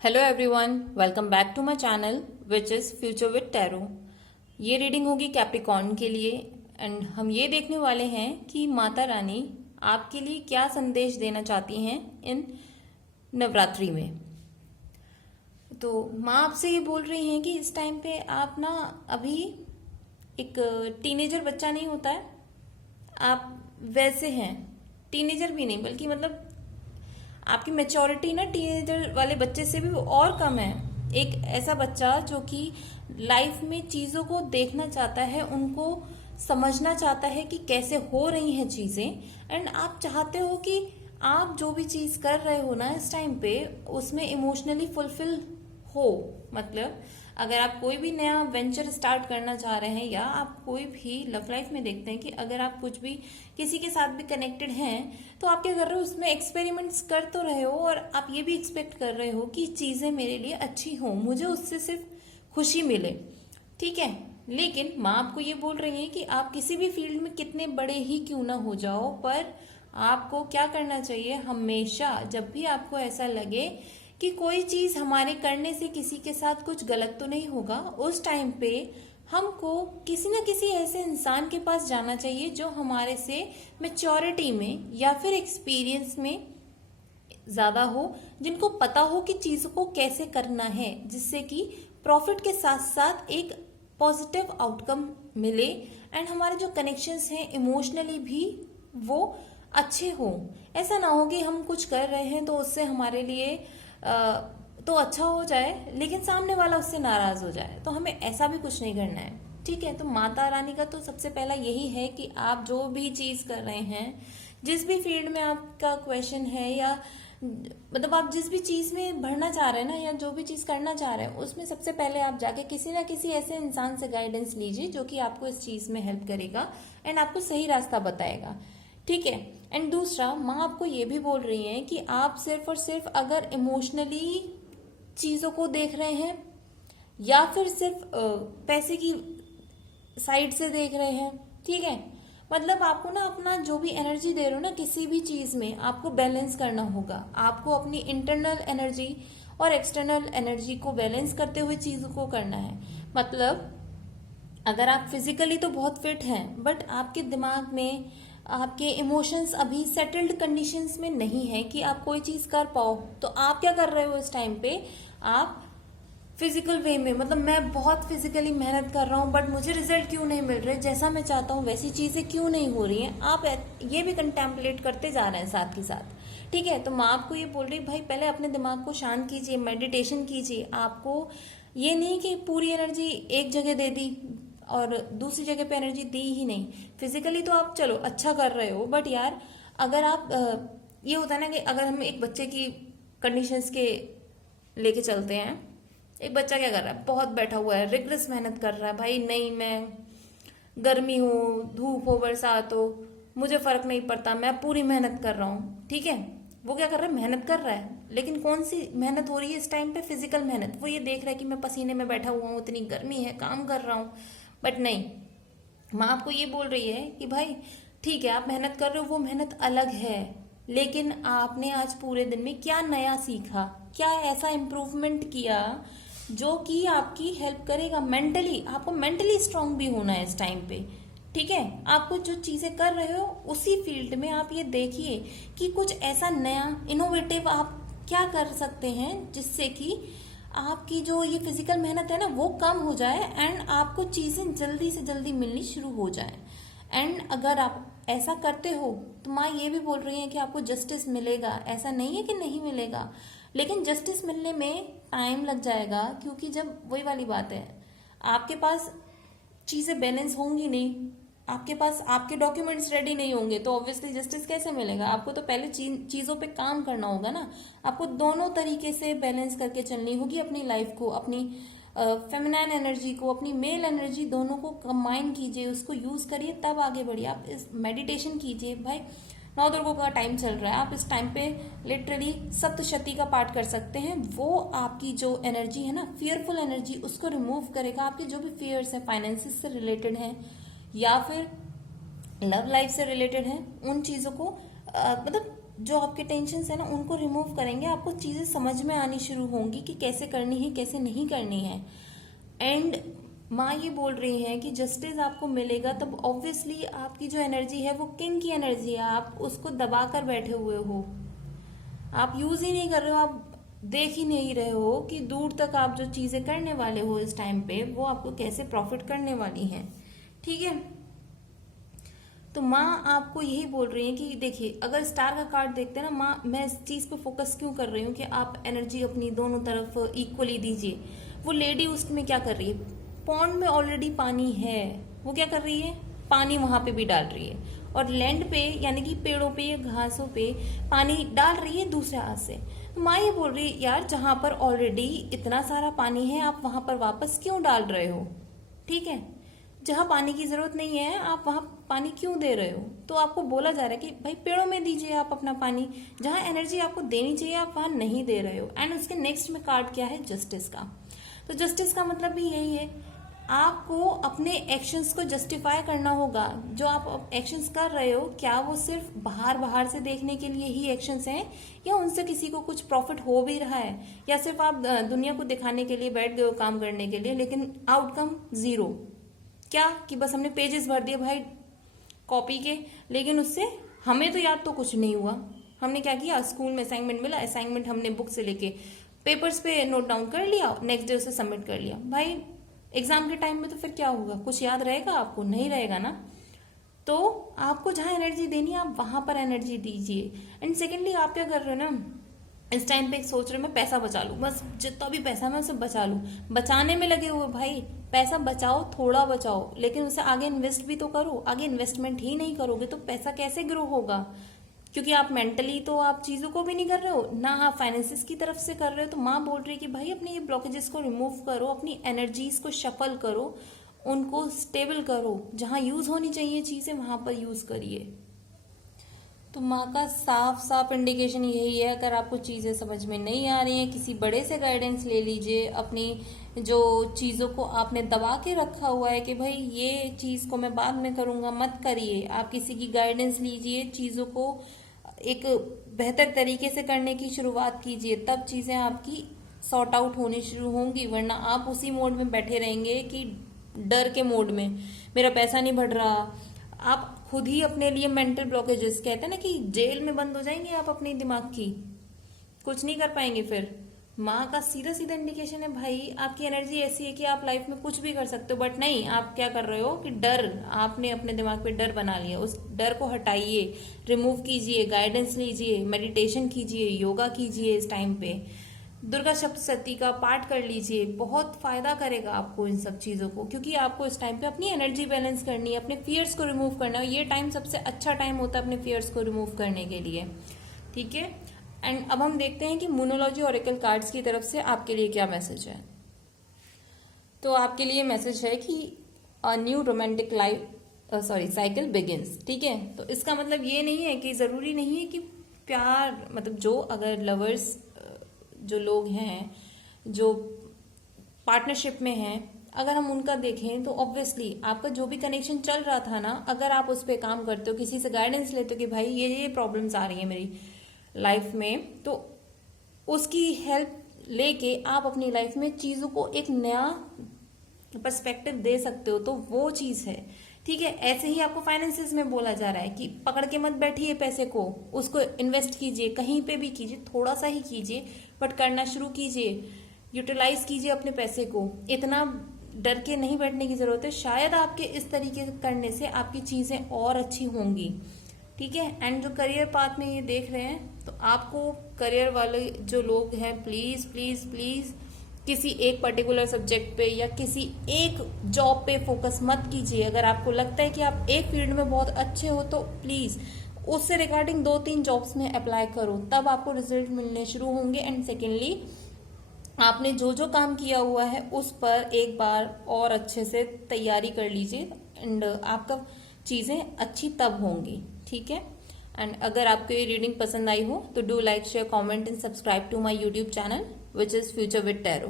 Hello everyone, welcome back to my channel which is future with tarot. ये reading होगी Capricorn के लिए and हम ये देखने वाले हैं कि माता रानी आपके लिए क्या संदेश देना चाहती हैं इन नवरात्रि में। तो माँ आपसे ये बोल रही हैं कि इस टाइम पे आप ना अभी एक टीनेजर बच्चा नहीं होता है, आप वैसे हैं। टीनेजर भी नहीं बल्कि मतलब आपकी मेच्योरिटी ना टीनेजर वाले बच्चे से भी और कम है। एक ऐसा बच्चा जो कि लाइफ में चीज़ों को देखना चाहता है, उनको समझना चाहता है कि कैसे हो रही हैं चीज़ें, एंड आप चाहते हो कि आप जो भी चीज़ कर रहे हो ना इस टाइम पे उसमें इमोशनली फुलफिल हो। मतलब अगर आप कोई भी नया वेंचर स्टार्ट करना चाह रहे हैं या आप कोई भी लव लाइफ में देखते हैं कि अगर आप कुछ भी किसी के साथ भी कनेक्टेड हैं तो आप क्या कर रहे हो, उसमें एक्सपेरिमेंट्स कर तो रहे हो और आप ये भी एक्सपेक्ट कर रहे हो कि चीज़ें मेरे लिए अच्छी हो, मुझे उससे सिर्फ खुशी मिले। ठीक है, लेकिन माँ आपको ये बोल रही है कि आप किसी भी फील्ड में कितने बड़े ही क्यों ना हो जाओ, पर आपको क्या करना चाहिए, हमेशा जब भी आपको ऐसा लगे कि कोई चीज़ हमारे करने से किसी के साथ कुछ गलत तो नहीं होगा, उस टाइम पे हमको किसी न किसी ऐसे इंसान के पास जाना चाहिए जो हमारे से मैच्योरिटी में या फिर एक्सपीरियंस में ज़्यादा हो, जिनको पता हो कि चीज़ों को कैसे करना है, जिससे कि प्रॉफिट के साथ साथ एक पॉजिटिव आउटकम मिले एंड हमारे जो कनेक्शंस हैं इमोशनली भी वो अच्छे हों। ऐसा ना हो कि हम कुछ कर रहे हैं तो उससे हमारे लिए तो अच्छा हो जाए लेकिन सामने वाला उससे नाराज हो जाए, तो हमें ऐसा भी कुछ नहीं करना है। ठीक है, तो माता रानी का तो सबसे पहला यही है कि आप जो भी चीज कर रहे हैं, जिस भी फील्ड में आपका क्वेश्चन है या मतलब आप जिस भी चीज में बढ़ना चाह रहे हैं ना या जो भी चीज करना चाह रहे हैं, उसमें सबसे पहले आप जाके किसी ना किसी ऐसे इंसान से गाइडेंस लीजिए जो कि आपको इस चीज में हेल्प करेगा एंड आपको सही रास्ता बताएगा। ठीक है, एंड दूसरा माँ आपको ये भी बोल रही है कि आप सिर्फ और सिर्फ अगर इमोशनली चीज़ों को देख रहे हैं या फिर सिर्फ पैसे की साइड से देख रहे हैं, ठीक है, मतलब आपको ना अपना जो भी एनर्जी दे रहे हो ना किसी भी चीज़ में आपको बैलेंस करना होगा। आपको अपनी इंटरनल एनर्जी और एक्सटर्नल एनर्जी को बैलेंस करते हुए चीज़ों को करना है। मतलब अगर आप फिजिकली तो बहुत फिट हैं बट आपके दिमाग में आपके इमोशंस अभी सेटल्ड कंडीशंस में नहीं है कि आप कोई चीज कर पाओ, तो आप क्या कर रहे हो इस टाइम पे, आप फिजिकल वे में मतलब मैं बहुत फिजिकली मेहनत कर रहा हूँ बट मुझे रिजल्ट क्यों नहीं मिल रहे, जैसा मैं चाहता हूँ वैसी चीजें क्यों नहीं हो रही हैं, आप ये भी कंटेम्पलेट करते जा रहे हैं साथ के साथ। ठीक है, तो माँ आपको ये बोल रही भाई पहले अपने दिमाग को शांत कीजिए, मेडिटेशन कीजिए। आपको ये नहीं कि पूरी एनर्जी एक जगह दे दी और दूसरी जगह पे एनर्जी दी ही नहीं। फिजिकली तो आप चलो अच्छा कर रहे हो बट यार अगर आप ये होता है ना कि अगर हम एक बच्चे की कंडीशंस के लेके चलते हैं, एक बच्चा क्या कर रहा है, बहुत बैठा हुआ है, रिग्रेस मेहनत कर रहा है, भाई नहीं मैं गर्मी हो धूप हो बरसात हो मुझे फर्क नहीं पड़ता, मैं पूरी मेहनत कर रहा हूँ। ठीक है, वो क्या कर रहा है, मेहनत कर रहा है, लेकिन कौन सी मेहनत हो रही है इस टाइम पे, फिजिकल मेहनत। वो ये देख रहा है कि मैं पसीने में बैठा हुआ हूँ, इतनी गर्मी है, काम कर रहा हूँ, बट नहीं, माँ आपको ये बोल रही है कि भाई ठीक है आप मेहनत कर रहे हो, वो मेहनत अलग है, लेकिन आपने आज पूरे दिन में क्या नया सीखा, क्या ऐसा इम्प्रूवमेंट किया जो कि आपकी हेल्प करेगा मेंटली। आपको मेंटली स्ट्रांग भी होना है इस टाइम पे। ठीक है, आपको जो चीजें कर रहे हो उसी फील्ड में आप ये देखिए कि कुछ ऐसा नया इनोवेटिव आप क्या कर सकते हैं जिससे कि आपकी जो ये फिजिकल मेहनत है ना वो कम हो जाए एंड आपको चीजें जल्दी से जल्दी मिलनी शुरू हो जाए। एंड अगर आप ऐसा करते हो तो माँ ये भी बोल रही है कि आपको जस्टिस मिलेगा, ऐसा नहीं है कि नहीं मिलेगा, लेकिन जस्टिस मिलने में टाइम लग जाएगा, क्योंकि जब वही वाली बात है आपके पास चीजें बैलेंस होंगी नहीं, आपके पास आपके डॉक्यूमेंट्स रेडी नहीं होंगे तो ऑब्वियसली जस्टिस कैसे मिलेगा। आपको तो पहले चीजों पे काम करना होगा ना, आपको दोनों तरीके से बैलेंस करके चलनी होगी अपनी लाइफ को, अपनी फेमिनाइन एनर्जी को, अपनी मेल एनर्जी, दोनों को कंबाइन कीजिए, उसको यूज करिए, तब आगे बढ़िए। आप इस मेडिटेशन कीजिए भाई, नौ दुर्गों का टाइम चल रहा है, आप इस टाइम पे लिटरली सप्तशती का पाठ कर सकते हैं। वो आपकी जो एनर्जी है ना, फियरफुल एनर्जी, उसको रिमूव करेगा। आपके जो भी फियर्स है, फाइनेंसिस से रिलेटेड हैं या फिर लव लाइफ से रिलेटेड हैं, उन चीज़ों को मतलब जो आपके टेंशन है ना उनको रिमूव करेंगे, आपको चीजें समझ में आनी शुरू होंगी कि कैसे करनी है कैसे नहीं करनी है। एंड माँ ये बोल रही है कि जस्टिस आपको मिलेगा तब ऑब्वियसली आपकी जो एनर्जी है वो किंग की एनर्जी है, आप उसको दबा कर बैठे हुए हो, आप यूज ही नहीं कर रहे हो, आप देख ही नहीं रहे हो कि दूर तक आप जो चीजें करने वाले हो इस टाइम पे वो आपको कैसे प्रॉफिट करने वाली हैं। ठीक है, तो माँ आपको यही बोल रही है कि देखिए अगर स्टार का कार्ड देखते हैं ना माँ, मैं इस चीज पे फोकस क्यों कर रही हूँ कि आप एनर्जी अपनी दोनों तरफ इक्वली दीजिए। वो लेडी उसमें क्या कर रही है, पॉन्ड में ऑलरेडी पानी है, वो क्या कर रही है, पानी वहां पे भी डाल रही है, और लैंड पे यानी कि पेड़ों पे घासों पे पानी डाल रही है दूसरे हाथ से। तो माँ ये बोल रही है यार जहां पर ऑलरेडी इतना सारा पानी है आप वहां पर वापस क्यों डाल रहे हो। ठीक है, जहां पानी की जरूरत नहीं है आप वहां पानी क्यों दे रहे हो। तो आपको बोला जा रहा है कि भाई पेड़ों में दीजिए आप अपना पानी, जहां एनर्जी आपको देनी चाहिए आप वहां नहीं दे रहे हो। एंड उसके नेक्स्ट में कार्ड क्या है, जस्टिस का। तो जस्टिस का मतलब भी यही है, आपको अपने एक्शंस को जस्टिफाई करना होगा। जो आप एक्शंस कर रहे हो क्या वो सिर्फ बाहर बाहर से देखने के लिए ही एक्शंस हैं, या उनसे किसी को कुछ प्रॉफिट हो भी रहा है, या सिर्फ आप दुनिया को दिखाने के लिए बैठ गए हो काम करने के लिए लेकिन आउटकम जीरो। क्या कि बस हमने पेजेस भर दिए भाई कॉपी के, लेकिन उससे हमें तो याद तो कुछ नहीं हुआ। हमने क्या किया, स्कूल में असाइनमेंट मिला, असाइनमेंट हमने बुक से लेके पेपर्स पे नोट डाउन कर लिया, नेक्स्ट डे उसे सबमिट कर लिया। भाई एग्जाम के टाइम में तो फिर क्या होगा, कुछ याद रहेगा आपको, नहीं रहेगा ना। तो आपको जहां एनर्जी देनी है आप वहां पर एनर्जी दीजिए। एंड सेकेंडली आप क्या कर रहे हो ना, इस टाइम पे सोच रहे हो मैं पैसा बचा लूं, बस जितना भी पैसा मैं उसे बचा लूं, बचाने में लगे हुए। भाई पैसा बचाओ, थोड़ा बचाओ, लेकिन उसे आगे इन्वेस्ट भी तो करो। आगे इन्वेस्टमेंट ही नहीं करोगे तो पैसा कैसे ग्रो होगा, क्योंकि आप मेंटली तो आप चीजों को भी नहीं कर रहे हो ना, आप फाइनेंसिस की तरफ से कर रहे हो। तो माँ बोल रही है कि भाई अपने ये ब्लॉकेजेस को रिमूव करो, अपनी एनर्जीज को शफल करो, उनको स्टेबल करो, जहां यूज होनी चाहिए चीजें वहां पर यूज करिए। तो माँ का साफ साफ इंडिकेशन यही है, अगर आपको चीजें समझ में नहीं आ रही हैं किसी बड़े से गाइडेंस ले लीजिए। अपनी जो चीजों को आपने दबा के रखा हुआ है कि भाई ये चीज को मैं बाद में करूंगा, मत करिए। आप किसी की गाइडेंस लीजिए, चीजों को एक बेहतर तरीके से करने की शुरुआत कीजिए, तब चीजें आपकी सॉर्ट आउट होनी शुरू होंगी। वरना आप उसी मोड में बैठे रहेंगे कि डर के मोड में, मेरा पैसा नहीं बढ़ रहा। आप खुद ही अपने लिए मेंटल ब्लॉकेजेस, कहते हैं ना कि जेल में बंद हो जाएंगे आप अपने दिमाग की, कुछ नहीं कर पाएंगे फिर। माँ का सीधा सीधा इंडिकेशन है भाई आपकी एनर्जी ऐसी है कि आप लाइफ में कुछ भी कर सकते हो, बट नहीं, आप क्या कर रहे हो कि डर, आपने अपने दिमाग पे डर बना लिया। उस डर को हटाइए, रिमूव कीजिए, गाइडेंस लीजिए, मेडिटेशन कीजिए, योगा कीजिए इस टाइम पे, दुर्गा सप्तशती का पाठ कर लीजिए, बहुत फायदा करेगा आपको इन सब चीजों को। क्योंकि आपको इस टाइम पे अपनी एनर्जी बैलेंस करनी है, अपने फियर्स को रिमूव करना है। ये टाइम सबसे अच्छा टाइम होता है अपने फियर्स को रिमूव करने के लिए। ठीक है, एंड अब हम देखते हैं कि मोनोलॉजी ऑरेकल कार्ड्स की तरफ से आपके लिए क्या मैसेज है। तो आपके लिए मैसेज है कि a new romantic life cycle begins. ठीक है, तो इसका मतलब ये नहीं है कि जरूरी नहीं है कि प्यार, मतलब जो अगर लवर्स जो लोग हैं जो पार्टनरशिप में हैं, अगर हम उनका देखें तो ऑब्वियसली आपका जो भी कनेक्शन चल रहा था ना, अगर आप उस पर काम करते हो, किसी से गाइडेंस लेते हो कि भाई ये प्रॉब्लम्स आ रही है मेरी लाइफ में, तो उसकी हेल्प लेके आप अपनी लाइफ में चीजों को एक नया पर्सपेक्टिव दे सकते हो, तो वो चीज है। ठीक है, ऐसे ही आपको फाइनेंसेस में बोला जा रहा है कि पकड़ के मत बैठिए पैसे को, उसको इन्वेस्ट कीजिए, कहीं पे भी कीजिए, थोड़ा सा ही कीजिए बट करना शुरू कीजिए, यूटिलाइज कीजिए अपने पैसे को। इतना डर के नहीं बैठने की जरूरत है, शायद आपके इस तरीके करने से आपकी चीजें और अच्छी होंगी। ठीक है, एंड जो करियर पाथ में ये देख रहे हैं, तो आपको करियर वाले जो लोग हैं, प्लीज प्लीज प्लीज किसी एक पर्टिकुलर सब्जेक्ट पे या किसी एक जॉब पे फोकस मत कीजिए। अगर आपको लगता है कि आप एक फील्ड में बहुत अच्छे हो तो प्लीज उससे रिगार्डिंग 2-3 जॉब्स में अप्लाई करो, तब आपको रिजल्ट मिलने शुरू होंगे। एंड सेकेंडली आपने जो जो काम किया हुआ है उस पर एक बार और अच्छे से तैयारी कर लीजिए, एंड आपका चीजें अच्छी तब होंगी। ठीक है, एंड अगर आपको ये रीडिंग पसंद आई हो तो do like, share, comment and subscribe to my YouTube channel which is future with tarot.